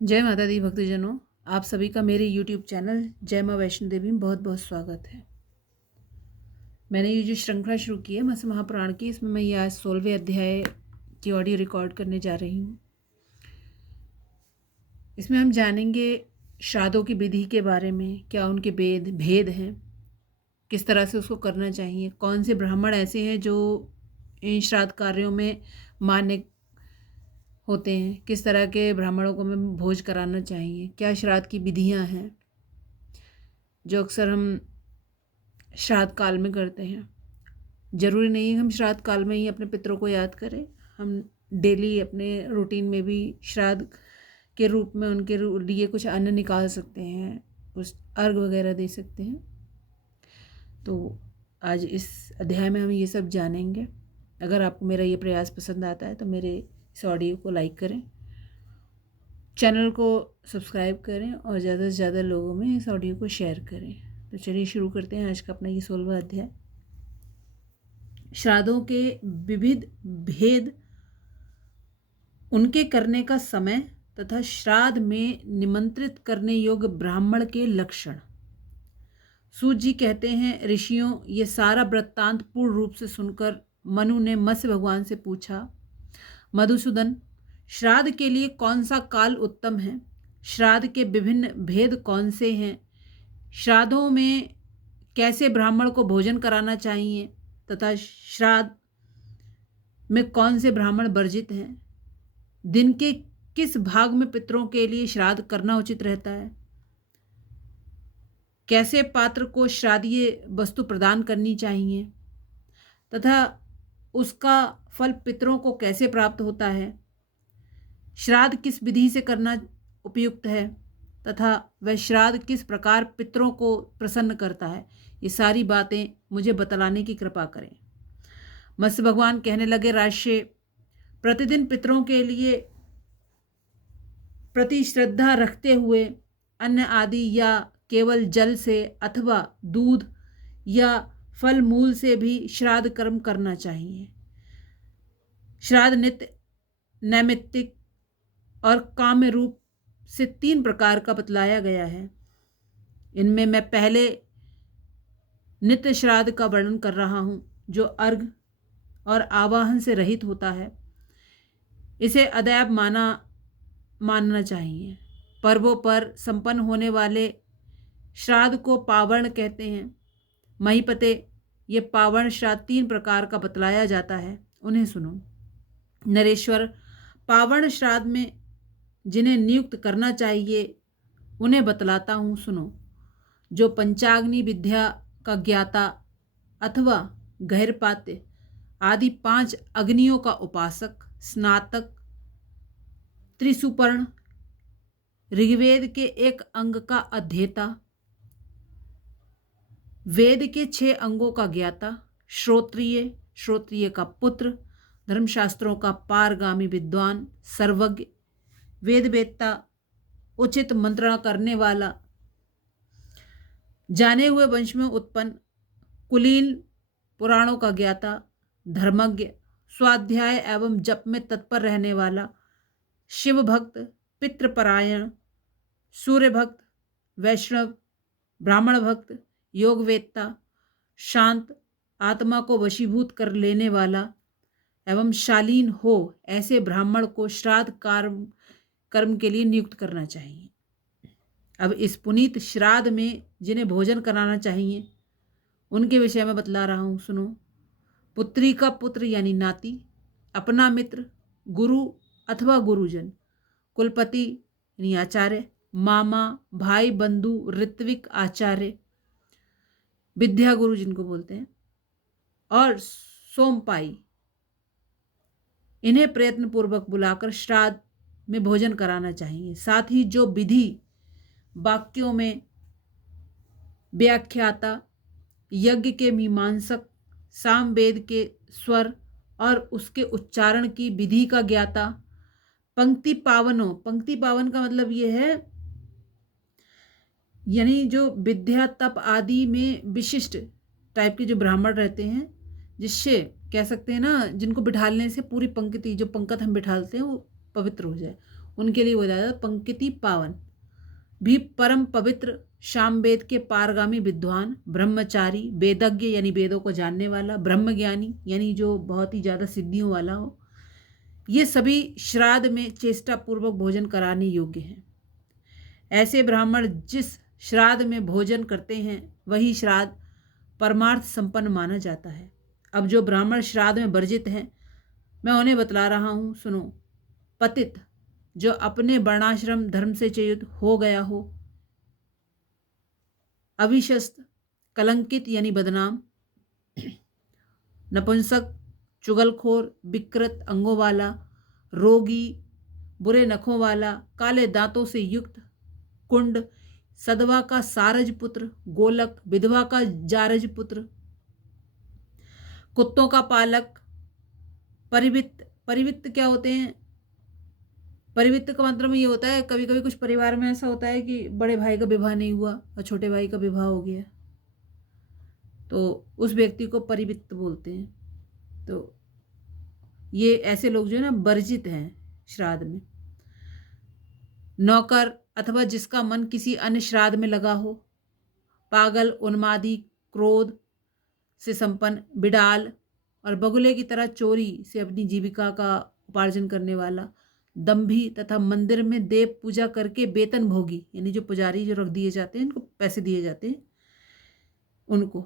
जय माता दी भक्तजनों, आप सभी का मेरे YouTube चैनल जय माँ वैष्णो देवी में बहुत बहुत स्वागत है। मैंने ये जो श्रृंखला शुरू की है मास महापुराण की, इसमें मैं ये आज 16वें अध्याय की ऑडियो रिकॉर्ड करने जा रही हूँ। इसमें हम जानेंगे श्राद्धों की विधि के बारे में, क्या उनके भेद हैं, किस तरह से उसको करना चाहिए, कौन से ब्राह्मण ऐसे हैं जो इन श्राद्ध कार्यों में मान्य होते हैं, किस तरह के ब्राह्मणों को हमें भोज कराना चाहिए, क्या श्राद्ध की विधियाँ हैं जो अक्सर हम श्राद्ध काल में करते हैं। ज़रूरी नहीं है हम श्राद्ध काल में ही अपने पितरों को याद करें, हम डेली अपने रूटीन में भी श्राद्ध के रूप में उनके लिए कुछ अन्न निकाल सकते हैं, कुछ अर्घ वगैरह दे सकते हैं। तो आज इस अध्याय में हम ये सब जानेंगे। अगर आपको मेरा ये प्रयास पसंद आता है तो मेरे इस ऑडियो को लाइक करें, चैनल को सब्सक्राइब करें और ज़्यादा से ज़्यादा लोगों में इस ऑडियो को शेयर करें। तो चलिए शुरू करते हैं आज का अपना ये 16वां अध्याय। श्राद्धों के विविध भेद, उनके करने का समय तथा श्राद्ध में निमंत्रित करने योग्य ब्राह्मण के लक्षण। सूत जी कहते हैं, ऋषियों, ये सारा वृत्तांत पूर्ण रूप से सुनकर मनु ने मत्स्य भगवान से पूछा, मधुसूदन, श्राद्ध के लिए कौन सा काल उत्तम है? श्राद्ध के विभिन्न भेद कौन से हैं? श्राद्धों में कैसे ब्राह्मण को भोजन कराना चाहिए तथा श्राद्ध में कौन से ब्राह्मण वर्जित हैं? दिन के किस भाग में पितरों के लिए श्राद्ध करना उचित रहता है? कैसे पात्र को श्राद्धीय वस्तु प्रदान करनी चाहिए तथा उसका फल पितरों को कैसे प्राप्त होता है? श्राद्ध किस विधि से करना उपयुक्त है तथा वह श्राद्ध किस प्रकार पितरों को प्रसन्न करता है? ये सारी बातें मुझे बतलाने की कृपा करें। मत्स्य भगवान कहने लगे, राजर्षि, प्रतिदिन पितरों के लिए प्रति श्रद्धा रखते हुए अन्न आदि या केवल जल से अथवा दूध या फल मूल से भी श्राद्ध कर्म करना चाहिए। श्राद्ध नित्य, नैमित्तिक और काम्य रूप से 3 प्रकार का बतलाया गया है। इनमें मैं पहले नित्य श्राद्ध का वर्णन कर रहा हूँ, जो अर्घ और आवाहन से रहित होता है। इसे अदैव मानना चाहिए। पर्वों पर संपन्न होने वाले श्राद्ध को पावण कहते हैं। महीपते, ये पावण श्राद्ध 3 प्रकार का बतलाया जाता है, उन्हें सुनो। नरेश्वर, पावण श्राद्ध में जिन्हें नियुक्त करना चाहिए उन्हें बतलाता हूँ, सुनो। जो पंचाग्नि विद्या का ज्ञाता अथवा गहरपात्य आदि 5 अग्नियों का उपासक, स्नातक, त्रिसुपर्ण, ऋग्वेद के एक अंग का अध्येता, वेद के 6 अंगों का ज्ञाता, श्रोत्रिय का पुत्र, धर्मशास्त्रों का पारगामी विद्वान, सर्वज्ञ, वेदवेत्ता, उचित मंत्रणा करने वाला, जाने हुए वंश में उत्पन्न, कुलीन, पुराणों का ज्ञाता, धर्मज्ञ, स्वाध्याय एवं जप में तत्पर रहने वाला, शिव भक्त, पितृपरायण, सूर्य भक्त, वैष्णव, ब्राह्मण भक्त, योगवेत्ता, शांत, आत्मा को वशीभूत कर लेने वाला एवं शालीन हो, ऐसे ब्राह्मण को श्राद्ध कर्म के लिए नियुक्त करना चाहिए। अब इस पुनीत श्राद्ध में जिन्हें भोजन कराना चाहिए उनके विषय में बतला रहा हूँ, सुनो। पुत्री का पुत्र यानी नाती, अपना मित्र, गुरु अथवा गुरुजन, कुलपति यानी आचार्य, मामा, भाई, बंधु, ऋत्विक, आचार्य, विद्या गुरु जिनको बोलते हैं, और सोमपाई, इन्हें प्रयत्न पूर्वक बुलाकर श्राद्ध में भोजन कराना चाहिए। साथ ही जो विधि वाक्यों में व्याख्याता, यज्ञ के मीमांसक, सामवेद के स्वर और उसके उच्चारण की विधि का ज्ञाता, पंक्ति पावन का मतलब ये है यानी जो विद्या तप आदि में विशिष्ट टाइप के जो ब्राह्मण रहते हैं, जिससे कह सकते हैं ना, जिनको बिठालने से पूरी पंक्ति, जो पंक्ति हम बिठालते हैं, वो पवित्र हो जाए, उनके लिए बोला जाता पंक्ति पावन। भी परम पवित्र सामवेद के पारगामी विद्वान, ब्रह्मचारी, वेदज्ञ यानी वेदों को जानने वाला, ब्रह्मज्ञानी यानी जो बहुत ही ज़्यादा सिद्धियों वाला हो, ये सभी श्राद्ध में चेष्टा पूर्वक भोजन कराने योग्य हैं। ऐसे ब्राह्मण जिस श्राद्ध में भोजन करते हैं वही श्राद्ध परमार्थ संपन्न माना जाता है। अब जो ब्राह्मण श्राद्ध में वर्जित हैं, मैं उन्हें बतला रहा हूँ, सुनो। पतित, जो अपने वर्णाश्रम धर्म से च्युत हो गया हो, अविश्वस्त, कलंकित यानी बदनाम, नपुंसक, चुगलखोर, विकृत अंगों वाला, रोगी, बुरे नखों वाला, काले दांतों से युक्त, कुंड, सदवा का सारज पुत्र, गोलक, विधवा का जारज पुत्र, कुत्तों का पालक, परिवित्त। परिवित्त क्या होते हैं? परिवित्त का मतलब ये होता है, कभी कभी कुछ परिवार में ऐसा होता है कि बड़े भाई का विवाह नहीं हुआ और छोटे भाई का विवाह हो गया, तो उस व्यक्ति को परिवित्त बोलते हैं। तो ये ऐसे लोग जो है ना वर्जित हैं श्राद्ध में। नौकर अथवा जिसका मन किसी अन्य श्राद्ध में लगा हो, पागल, उन्मादी, क्रोध से संपन्न, बिडाल और बगुले की तरह चोरी से अपनी जीविका का उपार्जन करने वाला, दंभी तथा मंदिर में देव पूजा करके वेतन भोगी यानी जो पुजारी जो रख दिए जाते हैं, इनको पैसे दिए जाते हैं उनको,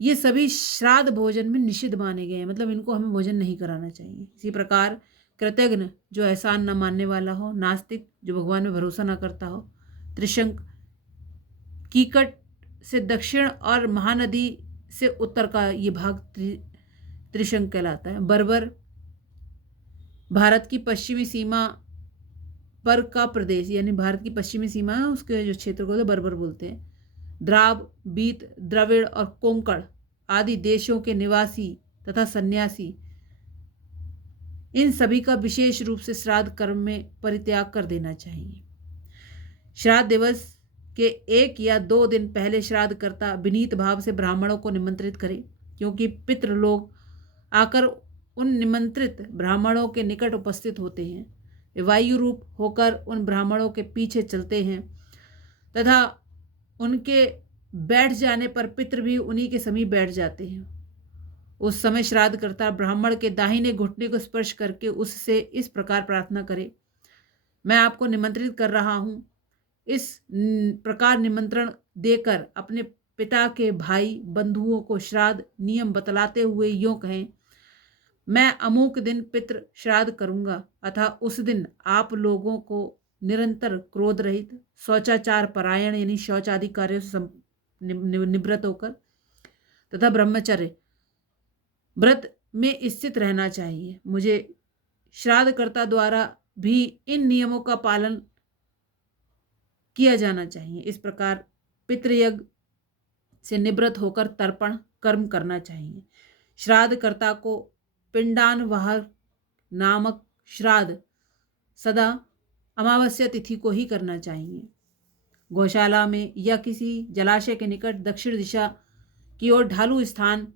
ये सभी श्राद्ध भोजन में निषिद्ध माने गए हैं। मतलब इनको हमें भोजन नहीं कराना चाहिए। इसी प्रकार कृतघ्न, जो एहसान न मानने वाला हो, नास्तिक, जो भगवान में भरोसा न करता हो, त्रिशंक, कीकट से दक्षिण और महानदी से उत्तर का ये भाग त्रिशंक कहलाता है, बर्बर, भारत की पश्चिमी सीमा पर का प्रदेश यानी भारत की पश्चिमी सीमा है उसके जो क्षेत्र को तो बर्बर बोलते हैं, द्राव, बीत, द्रविड़ और कोंकण आदि देशों के निवासी तथा सन्यासी, इन सभी का विशेष रूप से श्राद्ध कर्म में परित्याग कर देना चाहिए। श्राद्ध दिवस के 1 या 2 दिन पहले श्राद्धकर्ता विनीत भाव से ब्राह्मणों को निमंत्रित करे, क्योंकि पितृलोग आकर उन निमंत्रित ब्राह्मणों के निकट उपस्थित होते हैं। वे वायु रूप होकर उन ब्राह्मणों के पीछे चलते हैं तथा उनके बैठ जाने पर पितृ भी उन्हीं के समीप बैठ जाते हैं। उस समय श्राद्धकर्ता ब्राह्मण के दाहिने घुटने को स्पर्श करके उससे इस प्रकार प्रार्थना करे, मैं आपको निमंत्रित कर रहा हूँ। इस प्रकार निमंत्रण देकर अपने पिता के भाई बंधुओं को श्राद्ध नियम बतलाते हुए यूं कहें, मैं अमुक दिन पितृ श्राद्ध करूंगा, अतः उस दिन आप लोगों को निरंतर क्रोध रहित, शौचाचार परायण यानी शौच आदि कार्यों से निवृत्त होकर तथा ब्रह्मचर्य व्रत में स्थित रहना चाहिए। मुझे श्राद्धकर्ता द्वारा भी इन नियमों का पालन किया जाना चाहिए। इस प्रकार पितृयज्ञ से निवृत्त होकर तर्पण कर्म करना चाहिए। श्राद्धकर्ता को पिंडानवाह नामक श्राद्ध सदा अमावस्या तिथि को ही करना चाहिए। गौशाला में या किसी जलाशय के निकट दक्षिण दिशा की ओर ढालू स्थान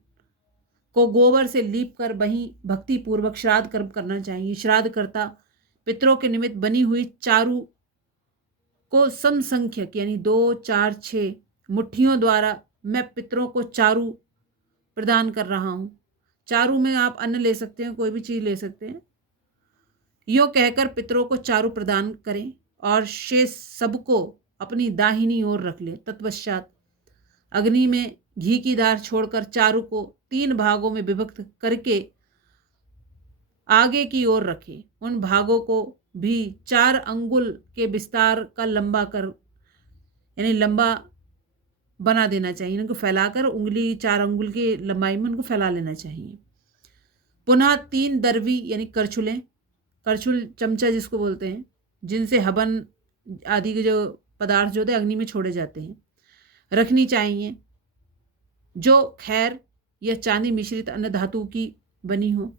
को गोबर से लीप कर वहीं भक्ति पूर्वक श्राद्ध कर्म करना चाहिए। श्राद्धकर्ता पितरों के निमित्त बनी हुई चारू को समसंख्यक यानी 2, 4, 6 मुट्ठियों द्वारा मैं पितरों को चारू प्रदान कर रहा हूँ। चारू में आप अन्न ले सकते हैं, कोई भी चीज़ ले सकते हैं। यो कहकर पितरों को चारू प्रदान करें और शेष सबको अपनी दाहिनी ओर रख ले। तत्पश्चात अग्नि में घी की धार छोड़कर चारू को 3 भागों में विभक्त करके आगे की ओर रखे। उन भागों को भी 4 अंगुल के विस्तार का लंबा कर यानी लंबा बना देना चाहिए। इनको फैलाकर उंगली 4 अंगुल की लंबाई में उनको फैला लेना चाहिए। पुनः 3 दरवी यानी करछुलें, करछुल चमचा जिसको बोलते हैं, जिनसे हवन आदि के जो पदार्थ जो होते हैं अग्नि में छोड़े जाते हैं, रखनी चाहिए, जो खैर या चांदी मिश्रित अन्य धातु की बनी हो,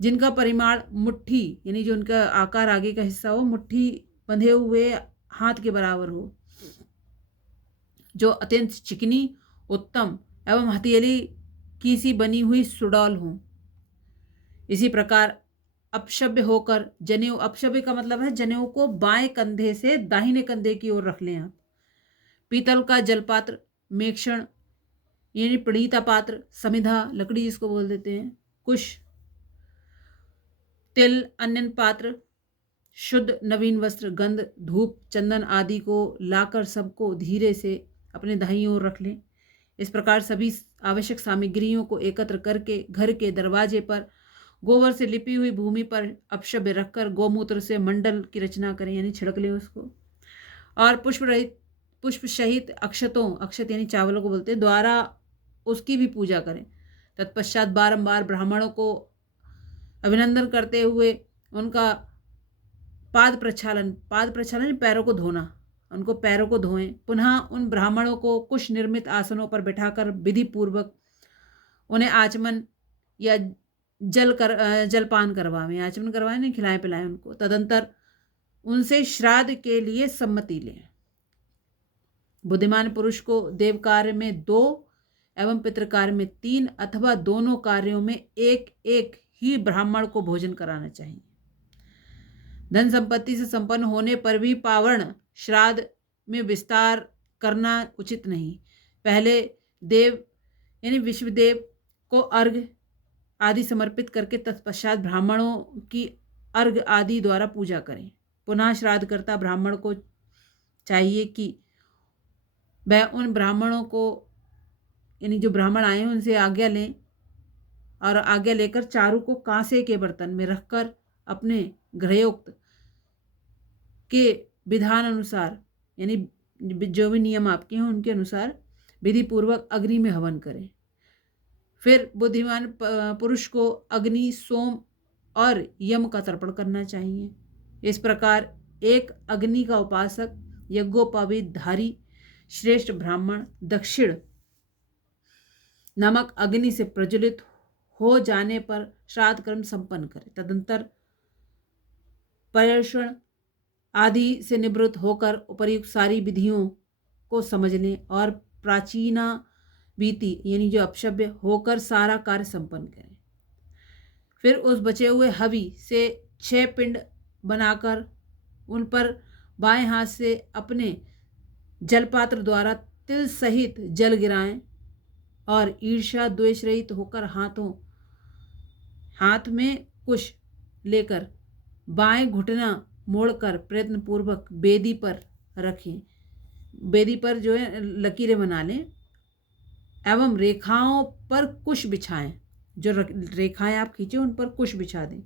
जिनका परिमाण मुट्ठी यानी जो उनका आकार आगे का हिस्सा हो मुट्ठी बंधे हुए हाथ के बराबर हो, जो अत्यंत चिकनी, उत्तम एवं हथेली की सी बनी हुई सुडौल हो। इसी प्रकार अपशब्य होकर जनेऊ, अपशब्य का मतलब है जनेऊ को बाएं कंधे से दाहिने कंधे की ओर रख लें आप। पीतल का जलपात्र, मेक्षण यानी प्रणीता पात्र, समिधा लकड़ी जिसको बोल देते हैं, कुश, तिल, अन्यन पात्र, शुद्ध नवीन वस्त्र, गंध, धूप, चंदन आदि को लाकर सबको धीरे से अपने दाहिनी ओर रख लें। इस प्रकार सभी आवश्यक सामग्रियों को एकत्र करके घर के दरवाजे पर गोबर से लिपी हुई भूमि पर अपशब्य रखकर गोमूत्र से मंडल की रचना करें, यानी छिड़क लें उसको। और पुष्प सहित अक्षतों, अक्षत यानी चावलों को बोलते हैं, द्वारा उसकी भी पूजा करें। तत्पश्चात बारंबार ब्राह्मणों को अभिनंदन करते हुए उनका पाद प्रक्षालन पैरों को धोना, उनको पैरों को धोएं। पुनः उन ब्राह्मणों को कुछ निर्मित आसनों पर बैठाकर विधि पूर्वक उन्हें आचमन या जलपान करवाएं, आचमन करवाएं नहीं, खिलाएं पिलाएं उनको। तदंतर उनसे श्राद्ध के लिए सम्मति लें। बुद्धिमान पुरुष को देव कार्य में 2 एवं पितृ कार्य में 3 अथवा दोनों कार्यों में एक एक ही ब्राह्मण को भोजन कराना चाहिए। धन संपत्ति से संपन्न होने पर भी पावर्ण श्राद्ध में विस्तार करना उचित नहीं। पहले देव यानी विश्वदेव को अर्घ्य आदि समर्पित करके तत्पश्चात ब्राह्मणों की अर्घ्य आदि द्वारा पूजा करें। पुनः श्राद्धकर्ता ब्राह्मण को चाहिए कि वह उन ब्राह्मणों को यानी जो ब्राह्मण आए हैं उनसे आज्ञा लें और आज्ञा लेकर चारू को कांसे के बर्तन में रखकर अपने गृहोक्त के विधान अनुसार यानी जो भी नियम आपके हैं उनके अनुसार विधि पूर्वक अग्नि में हवन करें। फिर बुद्धिमान पुरुष को अग्नि, सोम और यम का तर्पण करना चाहिए। इस प्रकार एक अग्नि का उपासक यज्ञोपवीतधारी श्रेष्ठ ब्राह्मण दक्षिण नामक अग्नि से प्रज्वलित हो जाने पर श्राद्ध कर्म संपन्न करे। तदंतर पर्यवेक्षण आदि से निवृत्त होकर उपर्युक्त सारी विधियों को समझ लें और प्राचीना बीति यानी जो अपशब्य होकर सारा कार्य संपन्न करें। फिर उस बचे हुए हवि से 6 पिंड बनाकर उन पर बाएं हाथ से अपने जलपात्र द्वारा तिल सहित जल गिराएं और ईर्ष्या द्वेष रहित होकर हाथ में कुश लेकर बाएं घुटना मोड़कर प्रयत्न पूर्वक बेदी पर रखें। बेदी पर जो है लकीरें बना लें एवं रेखाओं पर कुश बिछाएं। जो रेखाएं आप खींचे उन पर कुश बिछा दें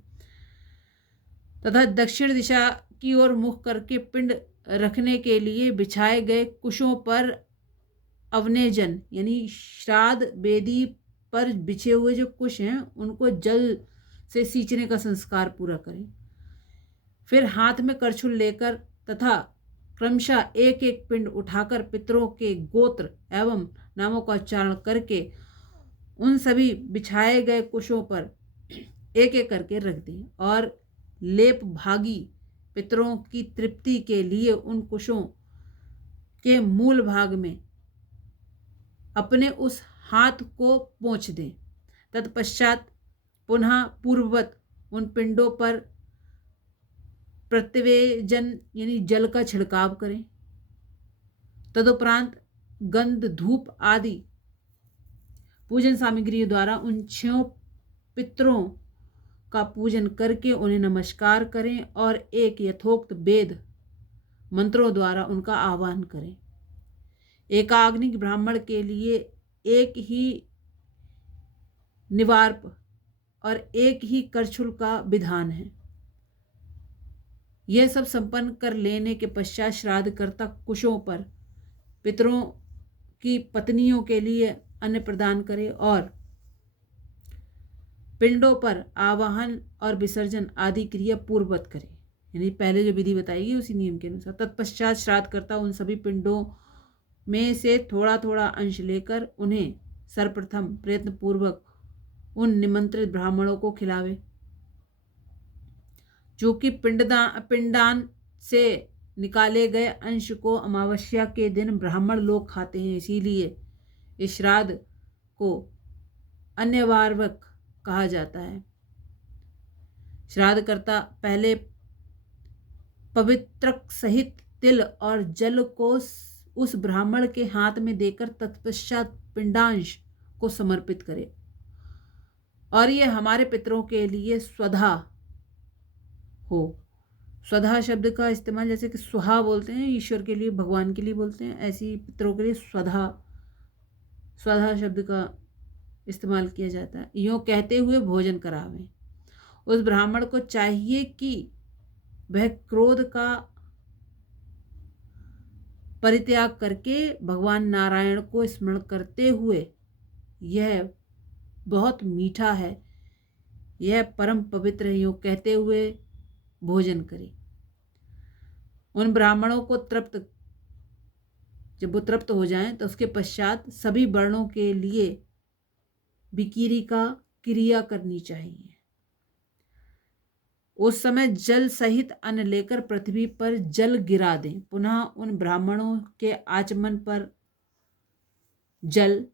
तथा दक्षिण दिशा की ओर मुख करके पिंड रखने के लिए बिछाए गए कुशों पर अवनेजन यानी श्राद्ध बेदी पर बिछे हुए जो कुश हैं उनको जल से सींचने का संस्कार पूरा करें। फिर हाथ में करछुल लेकर तथा क्रमशः एक एक पिंड उठाकर पितरों के गोत्र एवं नामों का उच्चारण करके उन सभी बिछाए गए कुशों पर एक एक करके रख दें और लेप भागी पितरों की तृप्ति के लिए उन कुशों के मूल भाग में अपने उस हाथ को पोंछ दें। तत्पश्चात पुनः पूर्ववत उन पिंडों पर प्रतिवेजन यानी जल का छिड़काव करें। तदुपरांत गंध, धूप आदि पूजन सामग्रियों द्वारा उन 6 पितरों का पूजन करके उन्हें नमस्कार करें और एक यथोक्त वेद मंत्रों द्वारा उनका आह्वान करें। एकाग्निक ब्राह्मण के लिए एक ही निवार्प और एक ही करछुल का विधान है। यह सब संपन्न कर लेने के पश्चात श्राद्धकर्ता कुशों पर पितरों की पत्नियों के लिए अन्न प्रदान करे और पिंडों पर आवाहन और विसर्जन आदि क्रिया पूर्ववत करे, यानी पहले जो विधि बताएगी उसी नियम के अनुसार। तत्पश्चात श्राद्धकर्ता उन सभी पिंडों में से थोड़ा थोड़ा अंश लेकर उन्हें सर्वप्रथम प्रयत्न पूर्वक उन निमंत्रित ब्राह्मणों को खिलावे, जो कि पिंडान से निकाले गए अंश को अमावस्या के दिन ब्राह्मण लोग खाते हैं। इसीलिए इस श्राद्ध को अन्यवार्वक कहा जाता है। श्राद्धकर्ता पहले पवित्रक सहित तिल और जल को उस ब्राह्मण के हाथ में देकर तत्पश्चात पिंडांश को समर्पित करे और ये हमारे पितरों के लिए स्वधा हो। स्वधा शब्द का इस्तेमाल जैसे कि सुहा बोलते हैं ईश्वर के लिए, भगवान के लिए बोलते हैं, ऐसी पितरों के लिए स्वधा शब्द का इस्तेमाल किया जाता है। यूँ कहते हुए भोजन करावें। उस ब्राह्मण को चाहिए कि वह क्रोध का परित्याग करके भगवान नारायण को स्मरण करते हुए यह बहुत मीठा है, यह परम पवित्र है, यूँ कहते हुए भोजन करे। उन ब्राह्मणों को जब वो तृप्त हो जाएं तो उसके पश्चात सभी वर्णों के लिए बिकिरी का क्रिया करनी चाहिए। उस समय जल सहित अन्न लेकर पृथ्वी पर जल गिरा दें। पुनः उन ब्राह्मणों के आचमन पर जल,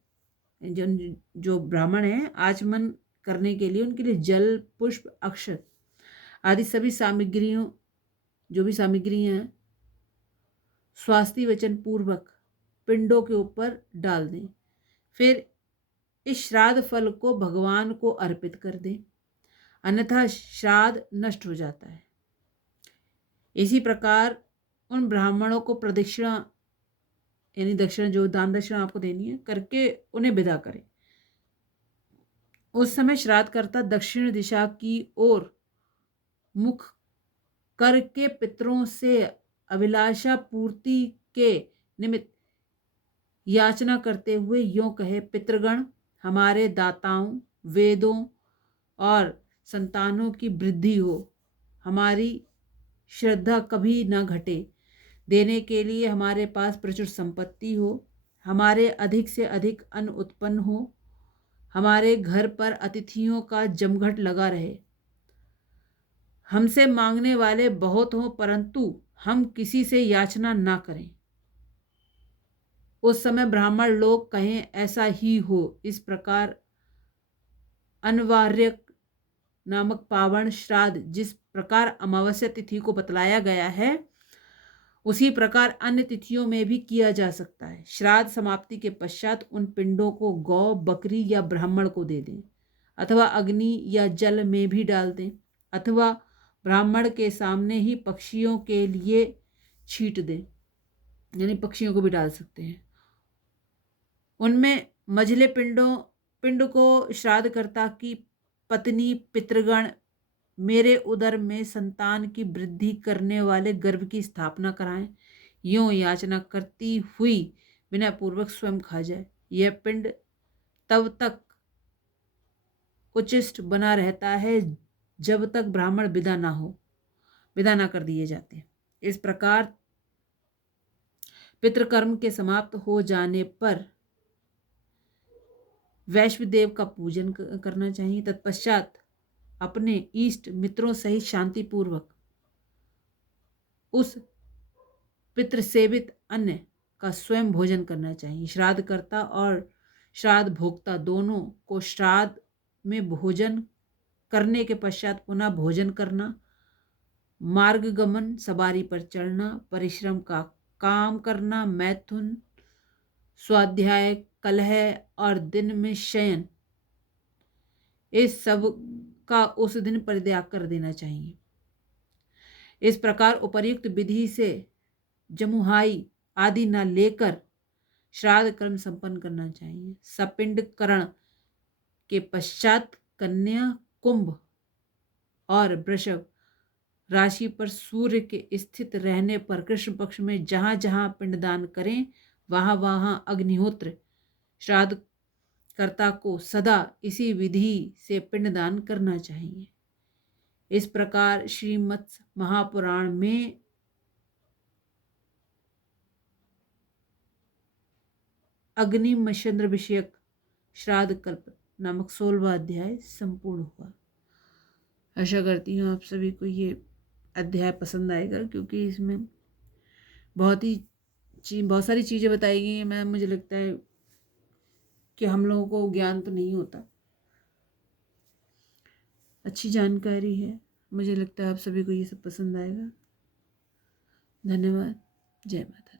जो ब्राह्मण हैं आचमन करने के लिए उनके लिए जल, पुष्प, अक्षत आदि सभी सामग्रियों, जो भी सामग्रियां हैं, स्वास्ति वचन पूर्वक पिंडों के ऊपर डाल दें। फिर इस श्राद्ध फल को भगवान को अर्पित कर दें, अन्यथा श्राद्ध नष्ट हो जाता है। इसी प्रकार उन ब्राह्मणों को प्रदक्षिणा, यानी दक्षिणा, जो दान दक्षिणा आपको देनी है, करके उन्हें विदा करें। उस समय श्राद्धकर्ता दक्षिण दिशा की ओर मुख करके पितरों से अभिलाषा पूर्ति के निमित्त याचना करते हुए यूं कहे, पितृगण, हमारे दाताओं, वेदों और संतानों की वृद्धि हो, हमारी श्रद्धा कभी न घटे, देने के लिए हमारे पास प्रचुर संपत्ति हो, हमारे अधिक से अधिक अन्न उत्पन्न हो, हमारे घर पर अतिथियों का जमघट लगा रहे, हमसे मांगने वाले बहुत हों परंतु हम किसी से याचना ना करें। उस समय ब्राह्मण लोग कहें ऐसा ही हो। इस प्रकार अनवार्य नामक पावन श्राद्ध जिस प्रकार अमावस्या तिथि को बतलाया गया है उसी प्रकार अन्य तिथियों में भी किया जा सकता है। श्राद्ध समाप्ति के पश्चात उन पिंडों को गौ, बकरी या ब्राह्मण को दे दें, अथवा अग्नि या जल में भी डाल दें, अथवा ब्राह्मण के सामने ही पक्षियों के लिए छीट दें, यानी पक्षियों को भी डाल सकते हैं। उनमें मझले पिंड को श्राद्धकर्ता की पत्नी, पितृगण, मेरे उदर में संतान की वृद्धि करने वाले गर्भ की स्थापना कराएं, यूं याचना करती हुई विनय पूर्वक स्वयं खा जाए। यह पिंड तब तक उचिष्ट बना रहता है जब तक ब्राह्मण विदा ना कर दिए जाते। इस प्रकार पितृकर्म के समाप्त हो जाने पर वैश्वदेव का पूजन करना चाहिए। तत्पश्चात अपने इष्ट मित्रों सहित शांतिपूर्वक उस पितृसेवित अन्न का स्वयं भोजन करना चाहिए। श्राद्धकर्ता और श्राद्ध भोक्ता दोनों को श्राद्ध में भोजन करने के पश्चात पुनः भोजन करना, मार्गगमन, सवारी पर चढ़ना, परिश्रम का काम करना, मैथुन, स्वाध्याय, कलह और दिन में शयन, इस सब का उस दिन परित्याग कर देना चाहिए। इस प्रकार उपर्युक्त विधि से जमुहाई आदि न लेकर श्राद्ध कर्म संपन्न करना चाहिए। सपिंडकरण के पश्चात कन्या, कुंभ और वृषभ राशि पर सूर्य के स्थित रहने पर कृष्ण पक्ष में जहां जहां पिंडदान करें वहां वहां अग्निहोत्र श्राद्धकर्ता को सदा इसी विधि से पिंडदान करना चाहिए। इस प्रकार श्रीमद् महापुराण में अग्निमचंद्र विषयक श्राद्ध कल्प नामक 16वां अध्याय संपूर्ण हुआ। आशा करती हूँ आप सभी को ये अध्याय पसंद आएगा, क्योंकि इसमें बहुत सारी चीज़ें बताई गई हैं। मुझे लगता है कि हम लोगों को ज्ञान तो नहीं होता, अच्छी जानकारी है। मुझे लगता है आप सभी को ये सब पसंद आएगा। धन्यवाद। जय माता।